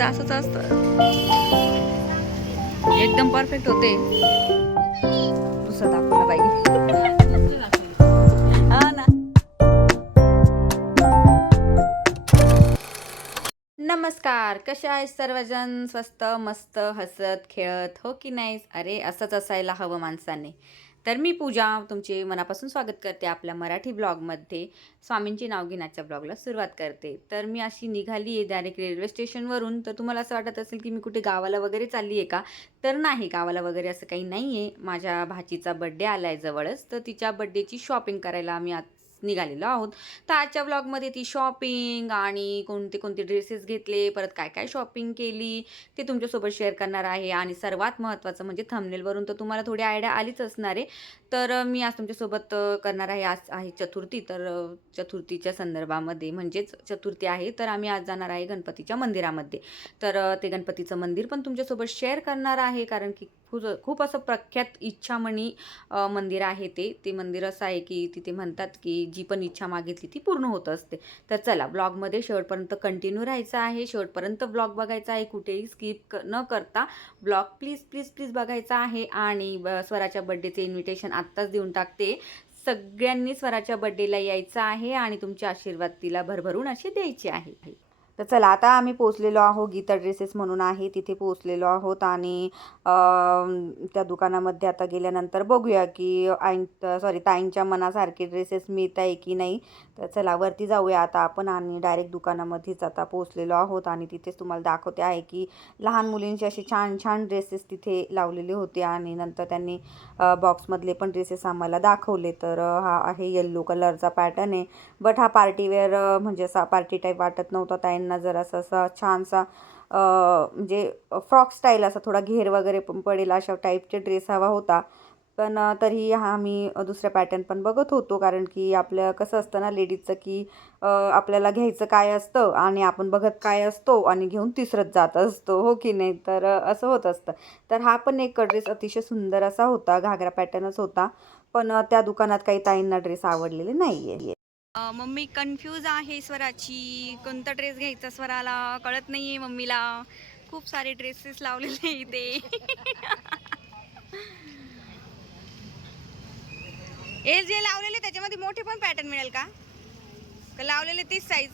त्यांचं असंच असतं. एकदम परफेक्ट होते. दुसरं दाखवलं बाई. नमस्कार. कसे आहेत सर्वजण? स्वस्त मस्त हसत खेळत हो की नाही अरे असंच असायला हवं माणसाने. तर मी पूजा तुमचे मनापासून स्वागत करते आपल्या मराठी ब्लॉगमध्ये. स्वामींची नाव घेण्याच्या ब्लॉगला सुरुवात करते. तर मी अशी निघाली आहे डायरेक्ट रेल्वे स्टेशनवरून तर तुम्हाला असं वाटत असेल की मी कुठे गावाला वगैरे चालली आहे का? तर नाही गावाला वगैरे असं काही नाही आहे माझ्या भाचीचा बड्डे आला आहे जवळच. तर तिच्या बड्डेची शॉपिंग करायला आम्ही आज निघालेलो आहोत. तर आजच्या ब्लॉगमध्ये ती शॉपिंग आणि कोणते कोणते ड्रेसेस घेतले परत काय काय शॉपिंग केली ते तुमच्यासोबत शेअर करणार आहे. आणि सर्वात महत्त्वाचं म्हणजे थंबनेलवरून तर तुम्हाला थोडी आयडिया आलीच असणार आहे. तर मी आज तुमच्यासोबत करणार आहे आज आहे चतुर्थी. तर चतुर्थीच्या संदर्भामध्ये म्हणजेच चतुर्थी आहे. तर आम्ही आज जाणार आहे गणपतीच्या मंदिरामध्ये. तर ते गणपतीचं मंदिर पण तुमच्यासोबत शेअर करणार आहे. कारण की खूप खूप असं प्रख्यात इच्छामणी मंदिर आहे ते. ते मंदिर असं आहे की तिथे म्हणतात की जी पण इच्छा मागितली ती पूर्ण होत असते. तर चला ब्लॉगमध्ये शेवटपर्यंत कंटिन्यू राहायचं आहे. शेवटपर्यंत ब्लॉग बघायचा आहे. कुठेही स्किप क न करता ब्लॉग प्लीज प्लीज प्लीज बघायचा आहे. आणि ब- स्वराच्या बड्डेचे इन्व्हिटेशन आत्ताच देऊन टाकते. सगळ्यांनी स्वराच्या बड्डेला यायचं आहे आणि तुमचे आशीर्वाद तिला भरभरून असे द्यायचे आहे. तर चला आता आम्ही पोचलेलो आहोत गीता ड्रेसेस म्हणून आहे तिथे पोचलेलो आहोत आणि त्या दुकानामध्ये आता गेल्यानंतर बघूया की आईन सॉरी ताईंच्या मनासारखे ड्रेसेस मिळत आहे की नाही. तर चला वरती जाऊया आता आपण आणि डायरेक्ट दुकानामध्येच आता पोचलेलो आहोत आणि तिथेच तुम्हाला दाखवते आहे की लहान मुलींचे असे छान छान ड्रेसेस तिथे लावलेले होते आणि नंतर त्यांनी बॉक्समधले पण ड्रेसेस आम्हाला दाखवले. तर हा आहे येल्लो कलरचा पॅटर्न आहे. बट हा पार्टीवेअर म्हणजे असा पार्टी टाईप वाटत नव्हता त्यांना जरासा असा छानसा म्हणजे फ्रॉक स्टाईल असा थोडा घेर वगैरे पण पडेल अशा टाईपचे ड्रेस हवा होता. पण तरीही हा आम्ही दुसऱ्या पॅटर्न पण बघत होतो. कारण की आपलं कसं असतं ना लेडीजचं की आपल्याला घ्यायचं काय असतं आणि आपण बघत काय असतो आणि घेऊन तिसरंच जात असतो. हो की नाही? तर असं होत असतं. तर हा पण एक ड्रेस अतिशय सुंदर असा होता. घागरा पॅटर्नच होता. पण त्या दुकानात काही ताईंना ड्रेस आवडलेले नाही आहे मम्मी कन्फ्यूज आहे स्वराची. कोणता ड्रेस घ्यायचा स्वराला? कळत नाहीये मम्मीला. खूप सारे ड्रेसेस लावलेले इथे. हे जे लावलेले त्याच्यामध्ये मोठे पण पॅटर्न मिळेल का? लावलेले तीच साईज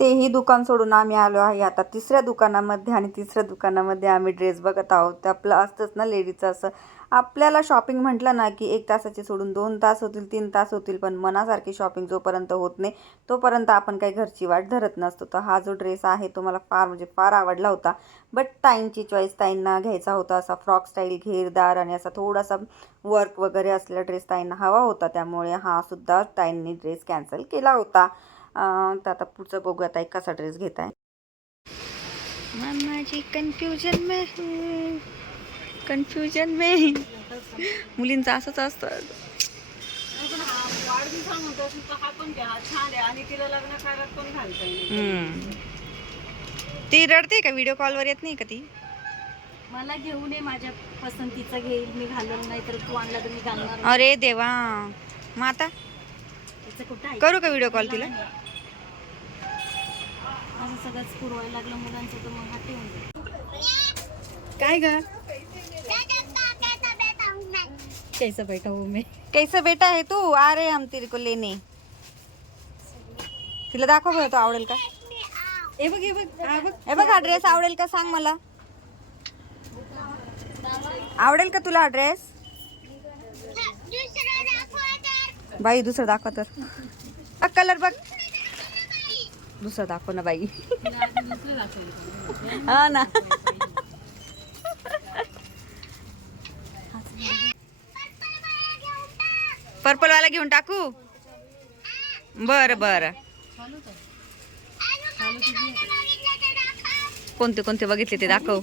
तेही दुकान सोडून आम्ही आलो आहे. आता तिसऱ्या दुकानामध्ये आणि तिसऱ्या दुकानामध्ये आम्ही ड्रेस बघत आहोत. आपलं असतंच ना लेडीजचं असं. आपल्याला शॉपिंग म्हटलं ना की एक तासाची सोडून दोन तास होतील तीन तास होतील पण मनासारखी शॉपिंग जोपर्यंत होत नाही तोपर्यंत आपण काही घरची वाट धरत नसतो. तर हा जो ड्रेस आहे तो मला फार म्हणजे फार आवडला होता. बट ताईंची चॉईस ताईंना घ्यायचा होता. असा फ्रॉक स्टाईल घेरदार आणि असा थोडासा वर्क वगैरे असलेला ड्रेस ताईंना हवा होता. त्यामुळे हा सुद्धा ताईंनी ड्रेस कॅन्सल केला होता. तर आता पुढचं बघूया ताई कसा ड्रेस घेत आहे माझी कन्फ्युजन में कन्फ्युजन में मुलींचं असंच असतं. ती रडते का व्हिडिओ कॉलवर येत नाही का ती? मला घेऊ नये माझ्या पसंतीचा घेईल मी घालून नाही तर तू आणला तर मी घालणार अरे देवा. मग आता? करू का व्हिडिओ कॉल तिला? असं सगळंच पुरवायला लागलं मुलांचं तर मग हाती काय ग? कैसा बैठा हूँ मैं? कैसा बेटा है तू? आ रहे हम तेरे को लेने। तिला दाखव बरं तो आवडेल का। हे बघ हे बघ हा बघ. हे बघ हा ड्रेस आवडेल का सांग मला. आवडेल का तुला हा ड्रेस बाई दुसरं दाखव तर. कलर बघ. दुसरं दाखव ना बाई. हा ना. पर्पल वाला घेऊन टाकू? बर बर. कोणते कोणते बघितले ते दाखव.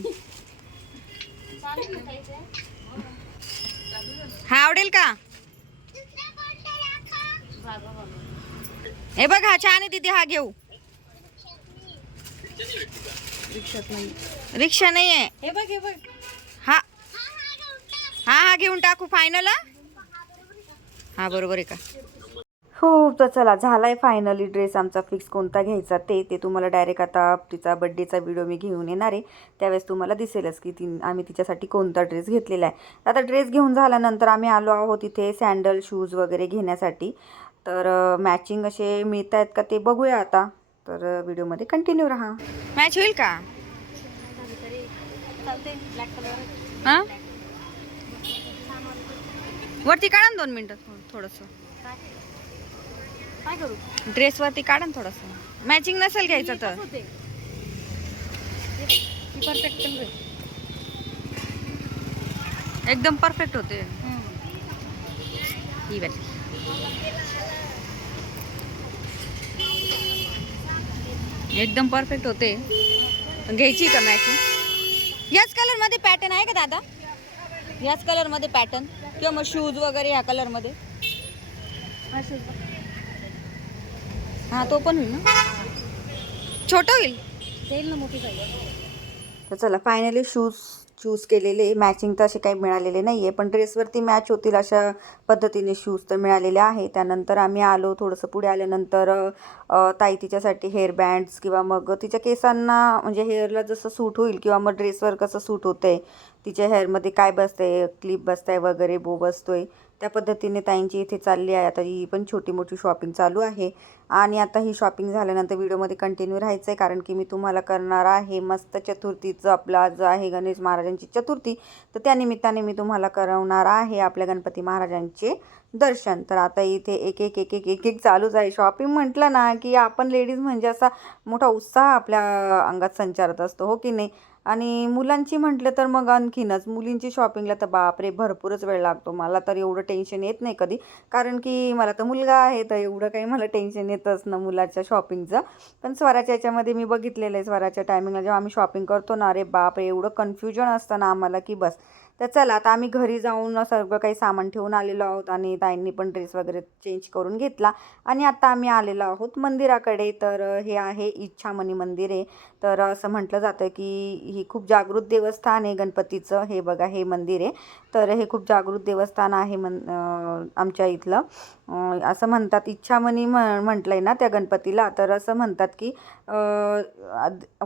हा आवडेल का? हे बघ हा छान आहे तिथे हा घेऊ. रिक्षा नाही आहे हे हे हा. हा हा घेऊन टाकू फायनल हा बरोबर आहे का? हो तर चला झालाय फायनली ड्रेस आमचा फिक्स कोणता घ्यायचा ते ते तुम्हाला डायरेक्ट आता तिचा बड्डेचा व्हिडिओ मी घेऊन येणार आहे. त्यावेळेस तुम्हाला दिसेलच की ती आम्ही तिच्यासाठी कोणता ड्रेस घेतलेला आहे. आता ड्रेस घेऊन झाल्यानंतर आम्ही आलो आहोत इथे सँडल शूज वगैरे घेण्यासाठी. तर मॅचिंग असे मिळत आहेत का ते बघूया आता. तर व्हिडिओमध्ये कंटिन्यू राहा. मॅच होईल का? चालते ब्लॅक कलर हां? वरती काढा दोन मिनटं. थोडंसं. काय काय करू ड्रेसवरती काढा ना थोडंसं. मॅचिंग नसेल घ्यायचं तर. परफेक्ट एकदम परफेक्ट होते. ही वाली. एकदम परफेक्ट होते. घ्यायची का मॅचिंग याच कलरमध्ये पॅटर्न आहे का दादा? याच कलरमध्ये पॅटर्न किंवा मग शूज वगैरे ह्या कलरमध्ये हा तो पण होईल ना? छोटं होईल? ना मोठी जाईल तर चला फायनली शूज चूज केलेले. मॅचिंग तर असे काही मिळालेले नाही आहे पण ड्रेसवरती मॅच होतील अशा पद्धतीने शूज तर मिळालेले आहे. त्यानंतर आम्ही आलो थोडंसं पुढे आल्यानंतर ताई तिच्यासाठी हेअर बँड्स किंवा मग तिच्या केसांना म्हणजे हेअरला जसं सूट होईल किंवा मग ड्रेसवर कसं सूट होतंय तिच्या हेअरमध्ये काय बसतंय क्लिप बसतंय वगैरे बो बसतोय. त्या पद्धतीने ताईंची इथे चालली आहे. आता ही पण छोटी मोठी शॉपिंग चालू आहे. आणि आता ही शॉपिंग झाल्यानंतर व्हिडिओमध्ये कंटिन्यू राहायचं आहे कारण की मी तुम्हाला करणार आहे मस्त चतुर्थीचं आपला जो आहे गणेश महाराजांची चतुर्थी. तर त्या निमित्ताने मी तुम्हाला करवणार आहे आपल्या गणपती महाराजांचे दर्शन. तर आता इथे एक एक एक एक एक एक चालूच आहे शॉपिंग म्हटलं ना की आपण लेडीज म्हणजे असा मोठा उत्साह आपल्या अंगात संचारत असतो. हो की नाही? आणि मुलांची म्हटलं तर मग आणखीनच मुलींची शॉपिंगला तर बापरे भरपूरच वेळ लागतो. मला तर एवढं टेन्शन येत नाही कधी. कारण की मला तर मुलगा आहे तर एवढं काही मला टेन्शन येतच ना मुलाच्या शॉपिंगचं पण स्वराच्या याच्यामध्ये मी बघितलेलं आहे स्वराच्या टायमिंगला जेव्हा आम्ही शॉपिंग करतो ना अरे बापरे एवढं कन्फ्युजन असतं ना आम्हाला की बस. तर चला आता आम्ही घरी जाऊन सर्व काही सामान ठेवून आलेलो आहोत आणि ताईंनी पण ड्रेस वगैरे चेंज करून घेतला. आणि आता आम्ही आलेलो आहोत मंदिराकडे. तर हे आहे इच्छामणी मंदिर आहे. तर असं म्हटलं जातं की ही खूप जागृत देवस्थान आहे गणपतीचं. हे बघा हे मंदिर आहे. तर हे खूप जागृत देवस्थान आहे मन आमच्या इथलं. असं म्हणतात इच्छामणी म्ह म्हटलं आहे ना त्या गणपतीला. तर असं म्हणतात की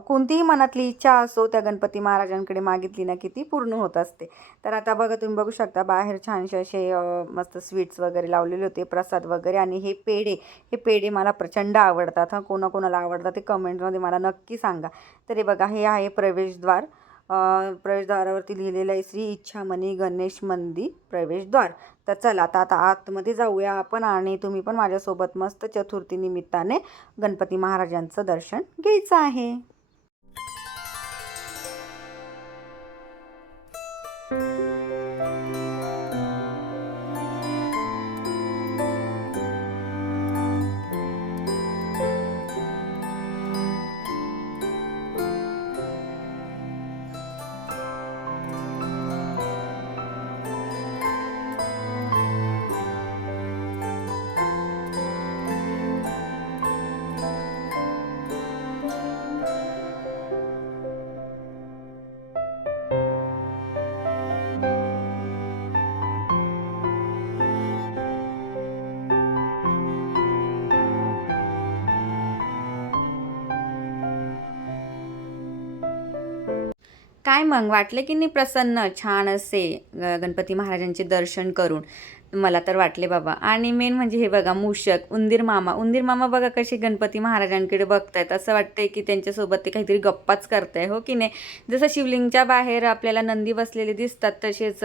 कोणतीही मनातली इच्छा असो त्या गणपती महाराजांकडे मागितली ना की ती पूर्ण होत असते. तर आता बघा तुम्ही बघू शकता बाहेर छानसे असे मस्त स्वीट्स वगैरे लावलेले होते प्रसाद वगैरे आणि हे पेढे. हे पेढे मला प्रचंड आवडतात. हां कोणाकोणाला आवडतात ते कमेंटमध्ये मला नक्की सांगा. तरी बघा हे आहे प्रवेशद्वार. प्रवेशद्वारावरती लिहिलेलं आहे श्री इच्छामणी गणेश मंदिर प्रवेशद्वार. तर चला आता आता आतमध्ये जाऊया आपण आणि तुम्ही पण माझ्यासोबत मस्त चतुर्थी निमित्ताने गणपती महाराजांचं दर्शन घ्यायचं आहे. काय मग? वाटले की नाही प्रसन्न छान असे ग- गणपती महाराजांचे दर्शन करून. मला तर वाटले बाबा. आणि मेन म्हणजे हे बघा मूषक उंदीर मामा. उंदीर मामा बघा कसे गणपती महाराजांकडे बघतायत. असं वाटतंय की त्यांच्यासोबत ते काहीतरी गप्पाच करताय हो की नाही? जसं शिवलिंगच्या बाहेर आपल्याला नंदी बसलेले दिसतात तसेच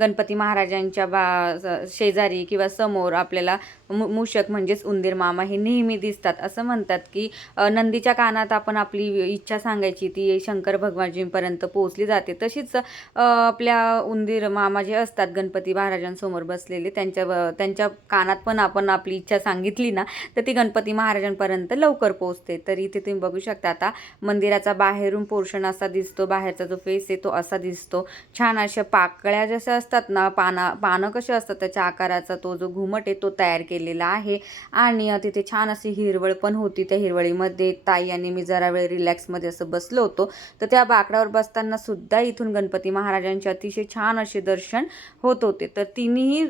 गणपती महाराजांच्या बा शेजारी किंवा समोर आपल्याला मूषक म्हणजेच उंदीर मामा हे नेहमी दिसतात. असं म्हणतात की नंदीच्या कानात आपण आपली इच्छा सांगायची ती शंकर भगवानजींपर्यंत पोहोचली जाते. तशीच आपल्या उंदीर मामा जे असतात गणपती महाराजांसमोर बसलेले त्यांच्या त्यांच्या कानात पण आपण आपली इच्छा सांगितली ना तर ती गणपती महाराजांपर्यंत लवकर पोहोचते. तर इथे तुम्ही बघू शकता आता मंदिराचा बाहेरून पोर्शन असा दिसतो बाहेरचा जो फेस आहे तो असा दिसतो. छान अशा पाकळ्या जशा असतात ना पाना पानं कसे असतात त्याच्या आकाराचा तो जो घुमट आहे तो तयार केलेला आहे. आणि तिथे छान अशी हिरवळ पण होती. त्या हिरवळीमध्ये ताई आणि मी जरा वेळ रिलॅक्समध्ये असं बसलो होतो. तर त्या बाकडावर बसताना सुद्धा इथून गणपती महाराजांचे अतिशय छान असे दर्शन होत होते. तर तिन्ही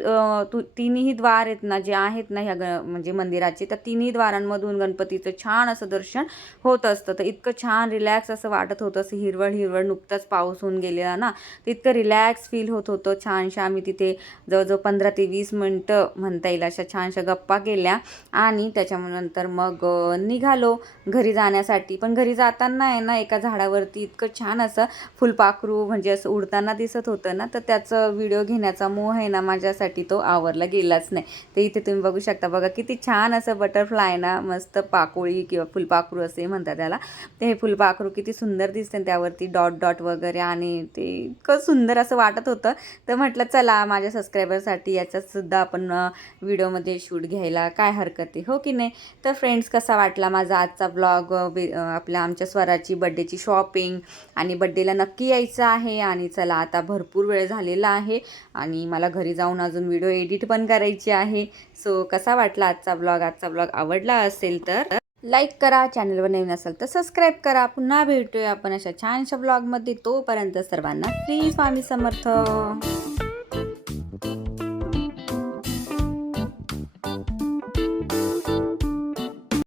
तू तिन्ही द्वार आहेत ना जे आहेत ना ह्या ग म्हणजे मंदिराचे त्या तिन्ही द्वारांमधून गणपतीचं छान असं दर्शन होत असतं. तर इतकं छान रिलॅक्स असं वाटत होतं असं हिरवळ हिरवळ नुकताच पाऊस होऊन गेलेला ना. तर इतकं रिलॅक्स फील होत होतं. छानशा आम्ही तिथे जवळजवळ पंधरा ते वीस मिनटं म्हणता येईल अशा छानशा गप्पा केल्या. आणि त्याच्यानंतर मग निघालो घरी जाण्यासाठी. पण घरी जाताना आहे ना एका झाडावरती इतकं छान असं फुलपाखरू म्हणजे असं उडताना दिसत होतं ना. तर त्याचं व्हिडिओ घेण्याचा मोह आहे ना माझ्यासाठी तो. आवरला गेलाच नाही. तर इथे तुम्ही बघू शकता बघा किती छान असं बटरफ्लाय ना मस्त पाकोळी किंवा फुलपाखरू असे म्हणतात त्याला. ते हे फुलपाखरू किती सुंदर दिसते आणि त्यावरती डॉट डॉट वगैरे आणि ते इतकं सुंदर असं वाटत होतं. तर म्हटलं चला माझ्या सबस्क्रायबरसाठी याच्यातसुद्धा आपण व्हिडिओमध्ये शूट घ्यायला काय हरकत आहे हो की नाही? तर फ्रेंड्स कसा वाटला माझा आजचा ब्लॉग आपल्या आमच्या स्वराची बड्डेची शॉपिंग आणि बड्डेला नक्की यायचं आहे आणि चला आता भरपूर वेळ झालेला आहे आणि मला घरी जाऊन अजून व्हिडिओ एडिट पण करायची आहे. सो कसा वाटला आजचा ब्लॉग आजचा ब्लॉग आवडला असेल तर लाईक करा. चॅनलवर नवीन असेल तर सबस्क्राईब करा. पुन्हा भेटूया आपण अशा छानशा ब्लॉगमध्ये तोपर्यंत सर्वांना श्री स्वामी समर्थ.